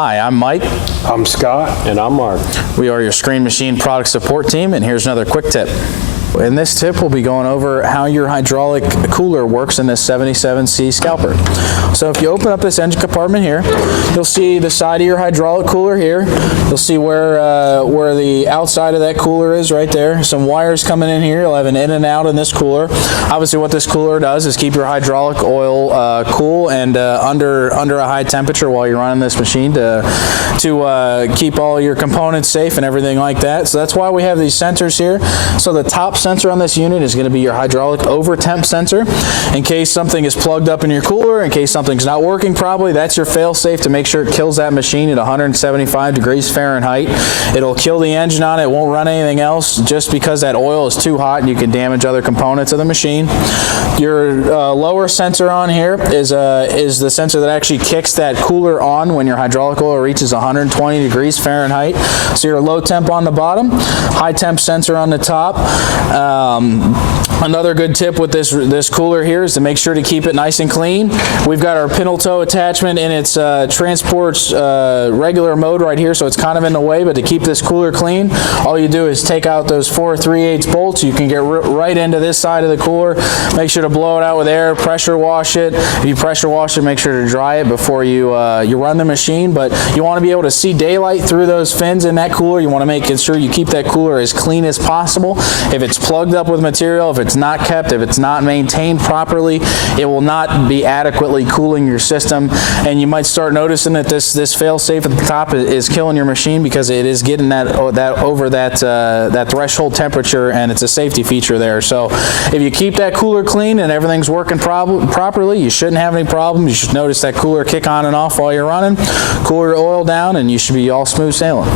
Hi, I'm Mike. I'm Scott. And I'm Mark. We are your Screen Machine product support team, and here's another quick tip. In this tip, we'll be going over how your hydraulic cooler works in this 77C scalper. So if you open up this engine compartment here, you'll see the side of your hydraulic cooler here. You'll see where the outside of that cooler is right there. Some wires coming in here. You'll have an in and out in this cooler. Obviously what this cooler does is keep your hydraulic oil cool and under a high temperature while you're running this machine to keep all your components safe and everything like that. So that's why we have these sensors here. So the top sensor on this unit is going to be your hydraulic over temp sensor. In case something is plugged up in your cooler, in case something's not working properly, that's your fail safe to make sure it kills that machine at 175 degrees Fahrenheit. It'll kill the engine on it, it won't run anything else just because that oil is too hot and you can damage other components of the machine. Your lower sensor on here is the sensor that actually kicks that cooler on when your hydraulic oil reaches 120 degrees Fahrenheit. So your low temp on the bottom, high temp sensor on the top. Another good tip with this cooler here is to make sure to keep it nice and clean. We've got our pintle toe attachment in its transport's regular mode right here, so it's kind of in the way, but to keep this cooler clean, all you do is take out those 4 3/8 bolts. You can get right into this side of the cooler. Make sure to blow it out with air, pressure wash it. If you pressure wash it, make sure to dry it before you run the machine, but you want to be able to see daylight through those fins in that cooler. You want to make sure you keep that cooler as clean as possible. If it's plugged up with material, if it's not kept, if it's not maintained properly, it will not be adequately cooling your system, and you might start noticing that this fail-safe at the top is killing your machine because it is getting that over that threshold temperature, and it's a safety feature there. So if you keep that cooler clean and everything's working properly, you shouldn't have any problems. You should notice that cooler kick on and off while you're running, cool your oil down, and you should be all smooth sailing.